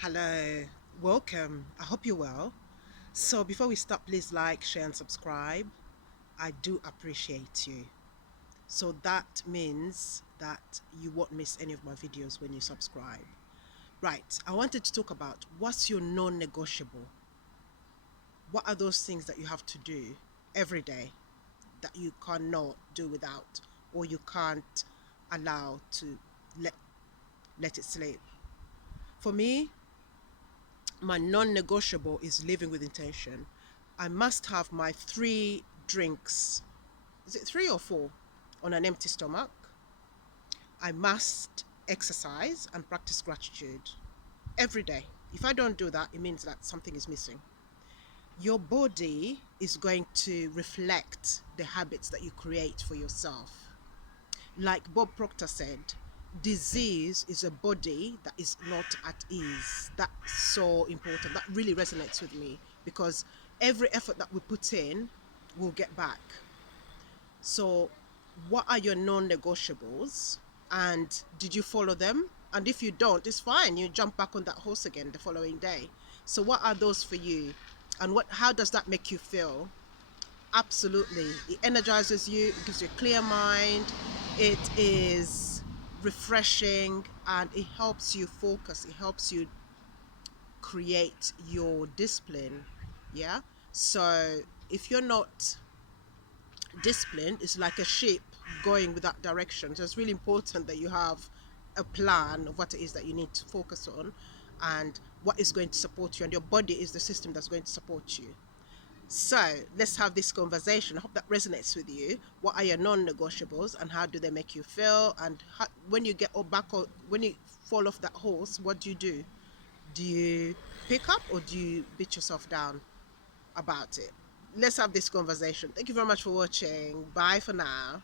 Hello, welcome. I hope you're well. So, before we start, please like, share, and subscribe. I do appreciate you. So, that means that you won't miss any of my videos when you subscribe. Right, I wanted to talk about what's your non negotiable? What are those things that you have to do every day that you cannot do without, or you can't allow to let, let it slip? For me, my non-negotiable is living with intention. I must have my 3 drinks. Is it 3 or 4? On an empty stomach. I must exercise and practice gratitude every day. If I don't do that, it means that something is missing. Your body is going to reflect the habits that you create for yourself. Like Bob Proctor said, disease is a body that is not at ease. That's so important. That really resonates with me because every effort that we put in, we'll get back. So, what are your non negotiables? And did you follow them? And if you don't, it's fine. You jump back on that horse again the following day. So, what are those for you? And how does that make you feel? Absolutely. It energizes you, it gives you a clear mind, it is refreshing, and it helps you focus, it helps you create your discipline. Yeah. So if you're not disciplined, it's like a ship going without direction. So it's really important that you have a plan of what it is that you need to focus on and what is going to support you, and your body is the system that's going to support you. So let's have this conversation. I hope that resonates with you. What are your non-negotiables and how do they make you feel? And when you get back, or when you fall off that horse, what do you do? Do you pick up or do you beat yourself down about it? Let's have this conversation. Thank you very much for watching. Bye for now.